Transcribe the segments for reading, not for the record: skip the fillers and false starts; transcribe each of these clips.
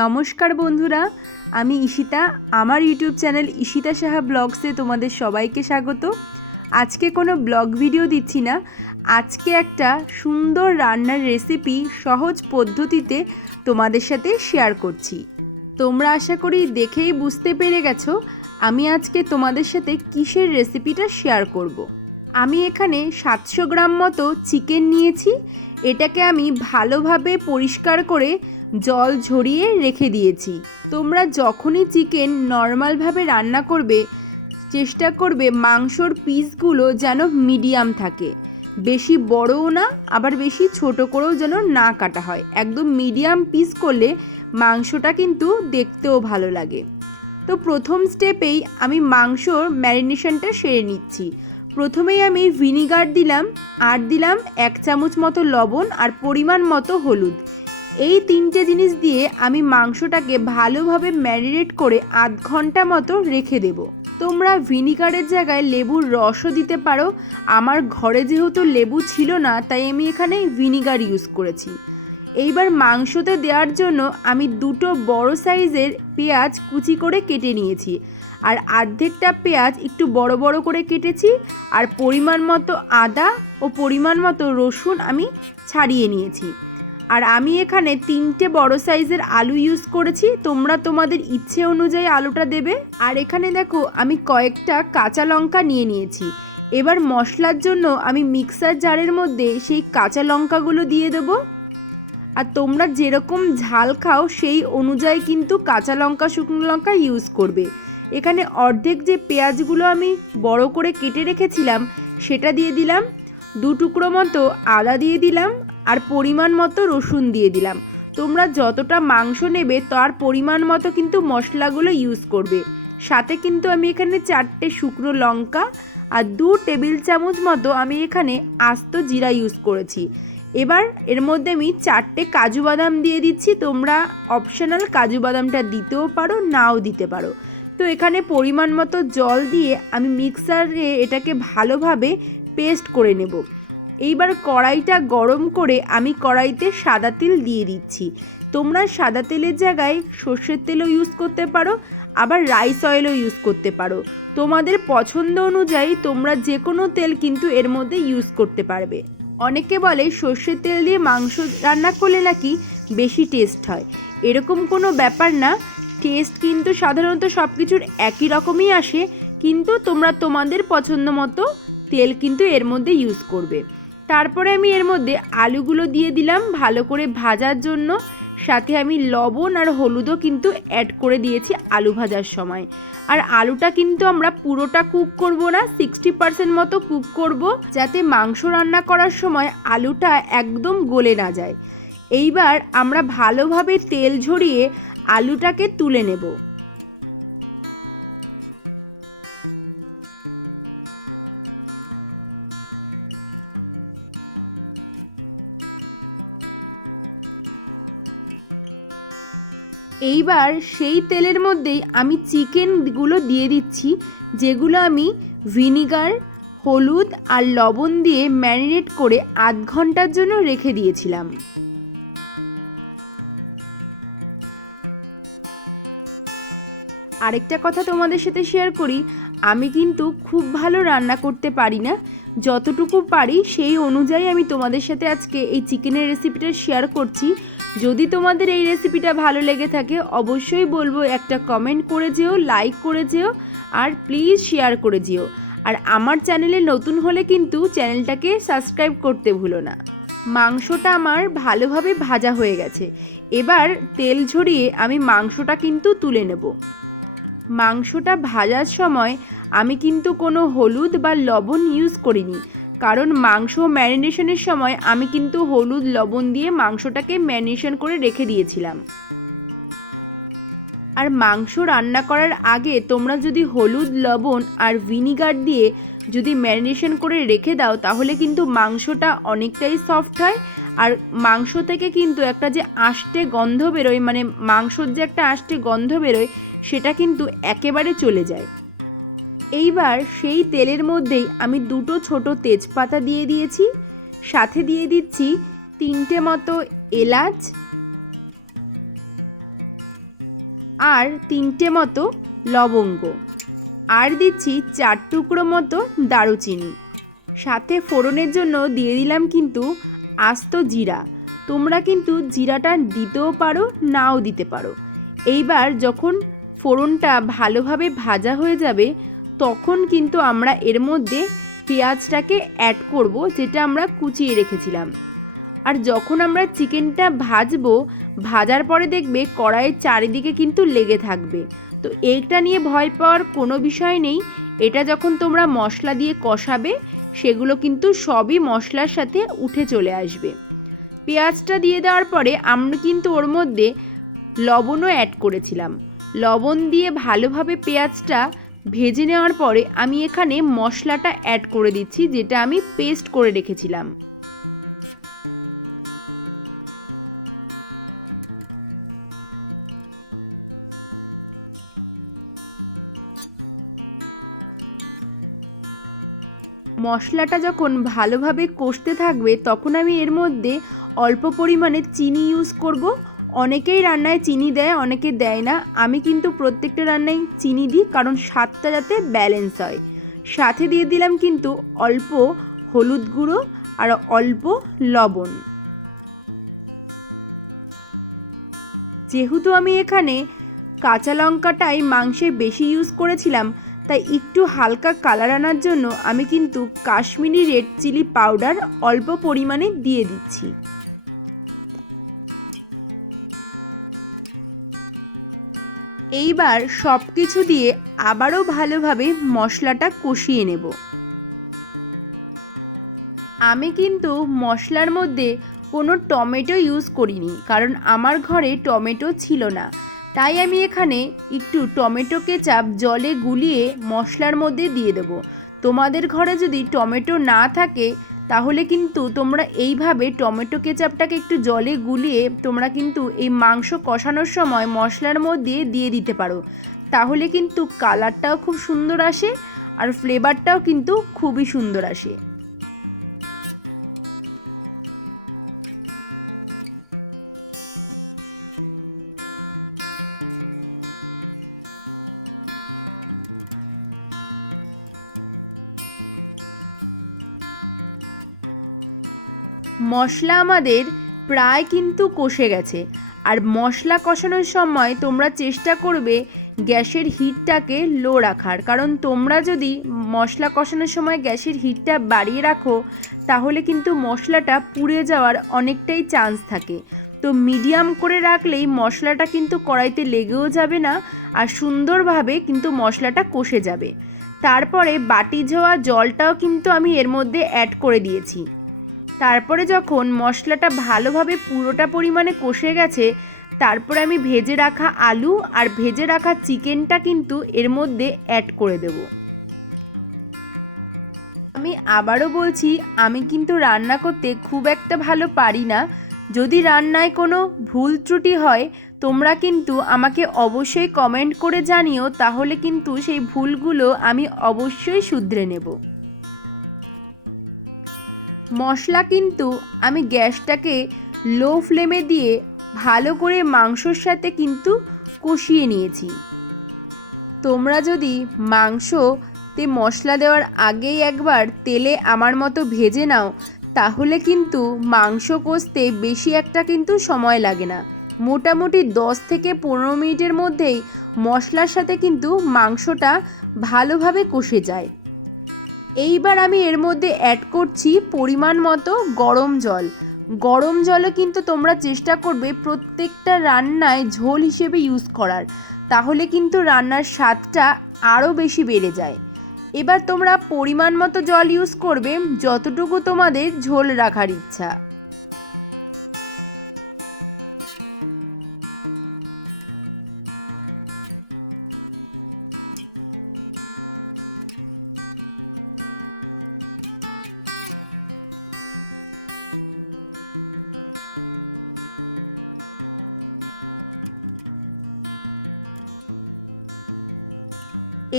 নমস্কার বন্ধুরা, আমি ঈশিতা। আমার ইউটিউব চ্যানেল ঈশিতা সাহা ব্লগসে তোমাদের সবাইকে স্বাগত। আজকে কোনো ব্লগ ভিডিও দিচ্ছি না, আজকে একটা সুন্দর রান্নার রেসিপি সহজ পদ্ধতিতে তোমাদের সাথে শেয়ার করছি। তোমরা আশা করি দেখেই বুঝতে পেরে গেছো আমি আজকে তোমাদের সাথে কিসের রেসিপিটা শেয়ার করব। আমি এখানে 700 গ্রাম মতো চিকেন নিয়েছি। এটাকে আমি ভালোভাবে পরিষ্কার করে জল ঝরিয়ে রেখে দিয়েছি। তোমরা যখনই চিকেন নর্মালভাবে রান্না করবে চেষ্টা করবে মাংসর পিসগুলো যেন মিডিয়াম থাকে, বেশি বড়ও না আবার বেশি ছোট করেও যেন না কাটা হয়। একদম মিডিয়াম পিস করলে মাংসটা কিন্তু দেখতেও ভালো লাগে। তো প্রথম স্টেপেই আমি মাংসর ম্যারিনেশনটা সেরে নিচ্ছি। প্রথমেই আমি ভিনিগার দিলাম, আর দিলাম 1 চামচ মতো লবণ আর পরিমাণ মতো হলুদ। এই 3টে জিনিস দিয়ে আমি মাংসটাকে ভালোভাবে ম্যারিনেট করে আধ ঘন্টা মতো রেখে দেব। তোমরা ভিনিগারের জায়গায় লেবুর রসও দিতে পারো। আমার ঘরে যেহেতু লেবু ছিল না তাই আমি এখানে ভিনিগার ইউজ করেছি। এইবার মাংসতে দেওয়ার জন্য আমি 2টো বড় সাইজের পেঁয়াজ কুচি করে কেটে নিয়েছি, আর অর্ধেকটা পেঁয়াজ একটু বড় বড় করে কেটেছি, আর পরিমাণ মতো আদা ও পরিমাণ মতো রসুন আমি ছাড়িয়ে নিয়েছি। আর আমি এখানে 3টে বড় সাইজের আলু ইউজ করেছি, তোমরা তোমাদের ইচ্ছে অনুযায়ী আলুটা দেবে। আর এখানে দেখো আমি কয়েকটা কাঁচা লঙ্কা নিয়ে নিয়েছি। এবার মশলার জন্য আমি মিক্সার জারের মধ্যে সেই কাঁচা লঙ্কাগুলো দিয়ে দেবো। আর তোমরা যেরকম ঝাল খাও সেই অনুযায়ী কিন্তু কাঁচা লঙ্কা শুকনো লঙ্কা ইউজ করবে। এখানে অর্ধেক যে পেঁয়াজগুলো আমি বড় করে কেটে রেখেছিলাম সেটা দিয়ে দিলাম, 2 টুকরো মতো আদা দিয়ে দিলাম, আর পরিমাণ মতো রসুন দিয়ে দিলাম। তোমরা যতটা মাংস নেবে তার পরিমাণ মতো কিন্তু মশলাগুলো ইউজ করবে। সাথে কিন্তু আমি এখানে 4টে শুকনো লঙ্কা আর 2 টেবিল চামচ মতো আমি এখানে আস্ত জিরা ইউজ করেছি। এবার এর মধ্যে আমি 4টে কাজু বাদাম দিয়ে দিচ্ছি। তোমরা অপশনাল কাজু বাদামটা দিতেও পারো, নাও দিতে পারো। তো এখানে পরিমাণ মতো জল দিয়ে আমি মিক্সারে এটাকে ভালোভাবে পেস্ট করে নেব। এইবার কড়াইটা গরম করে আমি কড়াইতে সাদা তেল দিয়ে দিচ্ছি। তোমরা সাদা তেলের জায়গায় সর্ষের তেলও ইউজ করতে পারো, আবার রাইস অয়েলও ইউজ করতে পারো। তোমাদের পছন্দ অনুযায়ী তোমরা যে কোনো তেল কিন্তু এর মধ্যে ইউজ করতে পারবে। অনেকে বলে সর্ষের তেল দিয়ে মাংস রান্না করলে নাকি বেশি টেস্ট হয়। এরকম কোনো ব্যাপার না, টেস্ট কিন্তু সাধারণত সব কিছুর একই রকমই আসে, কিন্তু তোমরা তোমাদের পছন্দ মতো তেল কিন্তু এর মধ্যে ইউজ করবে। তারপরে আমি এর মধ্যে আলুগুলো দিয়ে দিলাম ভালো করে ভাজার জন্য। সাথে আমি লবণ আর হলুদও কিন্তু অ্যাড করে দিয়েছি আলু ভাজার সময়। আর আলুটা কিন্তু আমরা পুরোটা কুক করব না, 60% মতো কুক করব, যাতে মাংস রান্না করার সময় আলুটা একদম গলে না যায়। এইবার আমরা ভালোভাবে তেল ঝরিয়ে আলুটাকে তুলে নেব। এইবার সেই তেলের মধ্যেই আমি চিকেনগুলো দিয়ে দিচ্ছি, যেগুলো আমি ভিনিগার, হলুদ আর লবণ দিয়ে ম্যারিনেট করে আধ ঘন্টার জন্য রেখে দিয়েছিলাম। আরেকটা কথা তোমাদের সাথে শেয়ার করি, আমি কিন্তু খুব ভালো রান্না করতে পারি না, যতটুকু পারি সেই অনুযায়ী আমি তোমাদের সাথে আজকে এই চিকেনের রেসিপিটা শেয়ার করছি। যদি তোমাদের এই রেসিপিটা ভালো লেগে থাকে অবশ্যই বলবো একটা কমেন্ট করে যেও, লাইক করে যেও, আর প্লিজ শেয়ার করে যেও। আর আমার চ্যানেলে নতুন হলে কিন্তু চ্যানেলটাকে সাবস্ক্রাইব করতে ভুলো না। মাংসটা আমার ভালোভাবে ভাজা হয়ে গেছে। এবার তেল ঝরিয়ে আমি মাংসটা কিন্তু তুলে নেব। মাংসটা ভাজার সময় আমি কিন্তু কোনো হলুদ বা লবণ ইউজ করিনি, কারণ মাংস ম্যারিনেশনের সময় আমি কিন্তু হলুদ লবণ দিয়ে মাংসটাকে ম্যারিনেশন করে রেখে দিয়েছিলাম। আর মাংস রান্না করার আগে তোমরা যদি হলুদ লবণ আর ভিনিগার দিয়ে যদি ম্যারিনেশন করে রেখে দাও তাহলে কিন্তু মাংসটা অনেকটাই সফট হয়। আর মাংস থেকে কিন্তু একটা যে আষ্টে গন্ধ বেরোয়, মানে মাংসর যে একটা আষ্টে গন্ধ বেরোয়, সেটা কিন্তু একেবারে চলে যায়। এইবার সেই তেলের মধ্যেই আমি 2টো ছোট তেজপাতা দিয়ে দিয়েছি, সাথে দিয়ে দিচ্ছি 3টে মতো এলাচ, আর 3টে মতো লবঙ্গ, আর দিচ্ছি 4 টুকরো মতো দারুচিনি। সাথে ফোড়নের জন্য দিয়ে দিলাম কিন্তু আস্ত জিরা। তোমরা কিন্তু জিরাটা দিতেও পারো, নাও দিতে পারো। এইবার যখন ফোড়নটা ভালোভাবে ভাজা হয়ে যাবে তখন কিন্তু আমরা এর মধ্যে পেঁয়াজটাকে অ্যাড করব, যেটা আমরা কুচিয়ে রেখেছিলাম। আর যখন আমরা চিকেনটা ভাজবো, ভাজার পরে দেখবে কড়াইয়ের চারিদিকে কিন্তু লেগে থাকবে। তো এইটা নিয়ে ভয় পাওয়ার কোনো বিষয় নেই। এটা যখন তোমরা মশলা দিয়ে কষাবে সেগুলো কিন্তু সবই মশলার সাথে উঠে চলে আসবে। পেঁয়াজটা দিয়ে দেওয়ার পরে আমরা কিন্তু ওর মধ্যে লবণও অ্যাড করেছিলাম। লবণ দিয়ে ভালোভাবে পেঁয়াজটা ভেজে নেওয়ার পরে আমি এখানে মশলাটা অ্যাড করে দিচ্ছি, যেটা আমি পেস্ট করে রেখেছিলাম। মশলাটা যখন ভালোভাবে কষতে থাকবে তখন আমি এর মধ্যে অল্প পরিমাণে চিনি ইউজ করব। অনেকেই রান্নায় চিনি দেয়, অনেকে দেয় না। আমি কিন্তু প্রত্যেকটা রান্নায় চিনি দিই, কারণ স্বাদটা যাতে ব্যালেন্স হয়। সাথে দিয়ে দিলাম কিন্তু অল্প হলুদ গুঁড়ো আর অল্প লবণ। যেহেতু আমি এখানে কাঁচা লঙ্কাটাই মাংসে বেশি ইউজ করেছিলাম, তাই একটু হালকা কালার আনার জন্য আমি কিন্তু কাশ্মীরি রেড চিলি পাউডার অল্প পরিমাণে দিয়ে দিচ্ছি। এইবার সব কিছু দিয়ে আবারও ভালোভাবে মশলাটা কষিয়ে নেব। আমি কিন্তু মশলার মধ্যে কোনো টমেটো ইউজ করিনি, কারণ আমার ঘরে টমেটো ছিল না। তাই আমি এখানে একটু টমেটো কেচাপ জলে গুলিয়ে মশলার মধ্যে দিয়ে দেবো। তোমাদের ঘরে যদি টমেটো না থাকে তাহলে কিন্তু তোমরা এইভাবে টমেটো কেচাপটাকে একটু জলে গুলিয়ে তোমরা কিন্তু এই মাংস কষানোর সময় মশলার মধ্যে দিয়ে দিতে পারো। তাহলে কিন্তু কালারটাও খুব সুন্দর আসে আর ফ্লেভারটাও কিন্তু খুবই সুন্দর আসে। মশলা আমাদের প্রায় কিন্তু কষে গেছে। আর মশলা কষানোর সময় তোমরা চেষ্টা করবে গ্যাসের হিটটাকে লো রাখার, কারণ তোমরা যদি মশলা কষানোর সময় গ্যাসের হিটটা বাড়িয়ে রাখো তাহলে কিন্তু মশলাটা পুড়ে যাওয়ার অনেকটাই চান্স থাকে। তো মিডিয়াম করে রাখলেই মশলাটা কিন্তু কড়াইতে লেগেও যাবে না আর সুন্দরভাবে কিন্তু মশলাটা কষে যাবে। তারপরে বাটি ধোয়া জলটাও কিন্তু আমি এর মধ্যে অ্যাড করে দিয়েছি। তারপরে যখন মশলাটা ভালোভাবে পুরোটা পরিমাণে কষে গেছে তারপরে আমি ভেজে রাখা আলু আর ভেজে রাখা চিকেনটা কিন্তু এর মধ্যে অ্যাড করে দেব। আমি আবারও বলছি, আমি কিন্তু রান্না করতে খুব একটা ভালো পারি না। যদি রান্নায় কোনো ভুল ত্রুটি হয় তোমরা কিন্তু আমাকে অবশ্যই কমেন্ট করে জানিও, তাহলে কিন্তু সেই ভুলগুলো আমি অবশ্যই শুধরে নেব। মশলা কিন্তু আমি গ্যাসটাকে লো ফ্লেমে দিয়ে ভালো করে মাংসর সাথে কিন্তু কষিয়ে নিয়েছি। তোমরা যদি মাংসতে মশলা দেওয়ার আগেই একবার তেলে আমার মতো ভেজে নাও তাহলে কিন্তু মাংস কষতে বেশি একটা কিন্তু সময় লাগে না। মোটামুটি 10 থেকে 15 মিনিটের মধ্যেই মশলার সাথে কিন্তু মাংসটা ভালোভাবে কষে যায়। এইবার আমি এর মধ্যে অ্যাড করছি পরিমাণ মতো গরম জল। গরম জলও কিন্তু তোমরা চেষ্টা করবে প্রত্যেকটা রান্নায় ঝোল হিসেবে ইউজ করার, তাহলে কিন্তু রান্নার স্বাদটা আরও বেশি বেড়ে যায়। এবার তোমরা পরিমাণ মতো জল ইউজ করবে যতটুকু তোমাদের ঝোল রাখার ইচ্ছা।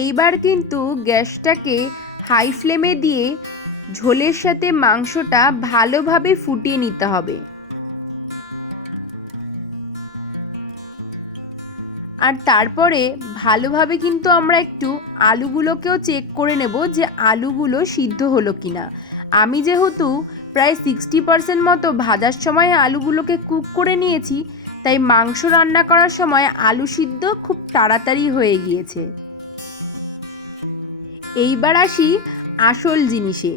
এইবার কিন্তু গ্যাসটাকে হাই ফ্লেমে দিয়ে ঝোলের সাথে মাংসটা ভালোভাবে ফুটিয়ে নিতে হবে। আর তারপরে ভালোভাবে কিন্তু আমরা একটু আলুগুলোকেও চেক করে নেব যে আলুগুলো সিদ্ধ হলো কিনা। আমি যেহেতু প্রায় 60% মতো ভাজার সময় আলুগুলোকে কুক করে নিয়েছি, তাই মাংস রান্না করার সময় আলু সিদ্ধ খুব তাড়াতাড়ি হয়ে গিয়েছে। এইবার আসি আসল জিনিসে।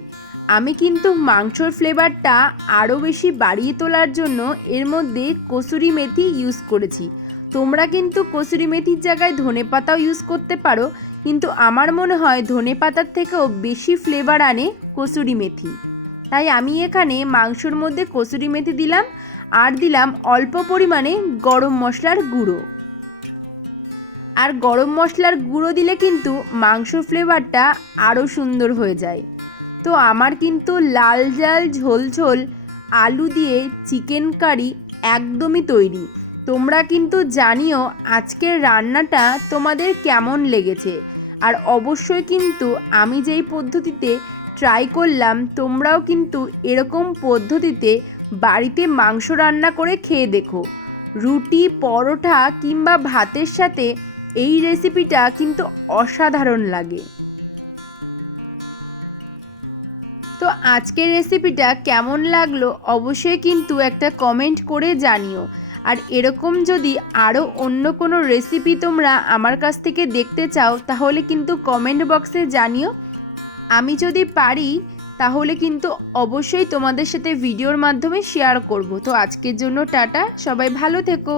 আমি কিন্তু মাংসর ফ্লেভারটা আরও বেশি বাড়িয়ে তোলার জন্য এর মধ্যে কসুরি মেথি ইউজ করেছি। তোমরা কিন্তু কসুরি মেথির জায়গায় ধনেপাতাও ইউজ করতে পারো, কিন্তু আমার মনে হয় ধনেপাতার থেকেও বেশি ফ্লেভার আনে কসুরি মেথি। তাই আমি এখানে মাংসর মধ্যে কসুরি মেথি দিলাম আর দিলাম অল্প পরিমাণে গরম মশলার গুঁড়ো। আর গরম মশলার গুঁড়ো দিলে কিন্তু মাংসর ফ্লেভারটা আরও সুন্দর হয়ে যায়। তো আমার কিন্তু লাল ঝাল ঝোল ঝোল আলু দিয়ে চিকেন কারি একদমই তৈরি। তোমরা কিন্তু জানিও আজকের রান্নাটা তোমাদের কেমন লেগেছে। আর অবশ্যই কিন্তু আমি যেই পদ্ধতিতে ট্রাই করলাম, তোমরাও কিন্তু এরকম পদ্ধতিতে বাড়িতে মাংস রান্না করে খেয়ে দেখো। রুটি, পরোটা কিংবা ভাতের সাথে এই রেসিপিটা কিন্তু অসাধারণ লাগে। তো আজকের রেসিপিটা কেমন লাগলো অবশ্যই কিন্তু একটা কমেন্ট করে জানিও। আর এরকম যদি আরও অন্য কোনো রেসিপি তোমরা আমার কাছ থেকে দেখতে চাও তাহলে কিন্তু কমেন্ট বক্সে জানিও। আমি যদি পারি তাহলে কিন্তু অবশ্যই তোমাদের সাথে ভিডিওর মাধ্যমে শেয়ার করব। তো আজকের জন্য টাটা, সবাই ভালো থেকো।